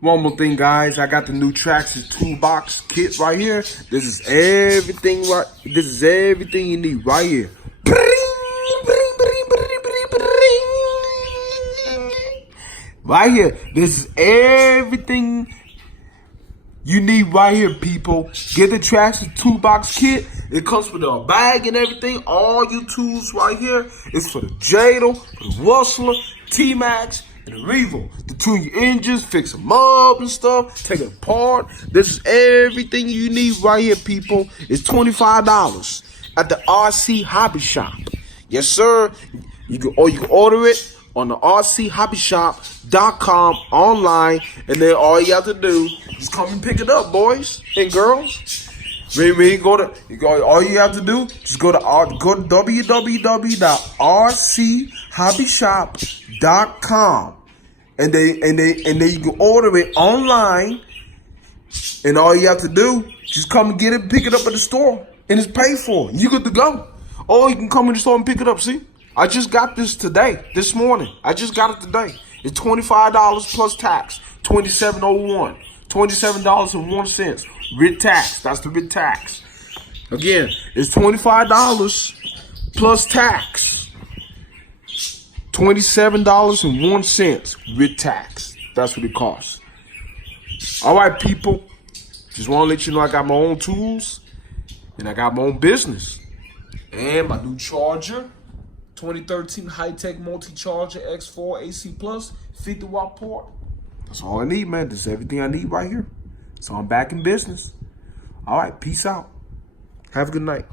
One more thing, guys. I got the new Traxxas toolbox kit right here. This is everything you need right here. Right here. This is everything you need right here, people. Get the Traxxas toolbox kit. It comes with a bag and everything. All your tools right here. It's for the Jadal, the Rustler, T-Max, and the Revo. To tune your engines, fix them up and stuff, take it apart. This is everything you need right here, people. It's $25 at the RC Hobby Shop. Yes, sir. You can order it on the rchobbyshop.com online, and then all you have to do is come and pick it up, boys and girls. All you have to do is go to www.rchobbyshop.com, and then you can order it online, and all you have to do just come and get it, pick it up at the store, and it's paid for. You good to go. Or you can come in the store and pick it up. See, I just got this this morning. I just got it today. It's $25 plus tax, $27.01, $27.01. Writ tax. That's the writ tax. Again, it's $25 plus tax, $27.01 writ tax. That's what it costs. All right, people. Just want to let you know I got my own tools and I got my own business. And my new charger, 2013 high-tech multi-charger X4 AC Plus, 50-watt port. That's all I need, man. This is everything I need right here. So I'm back in business. All right, peace out. Have a good night.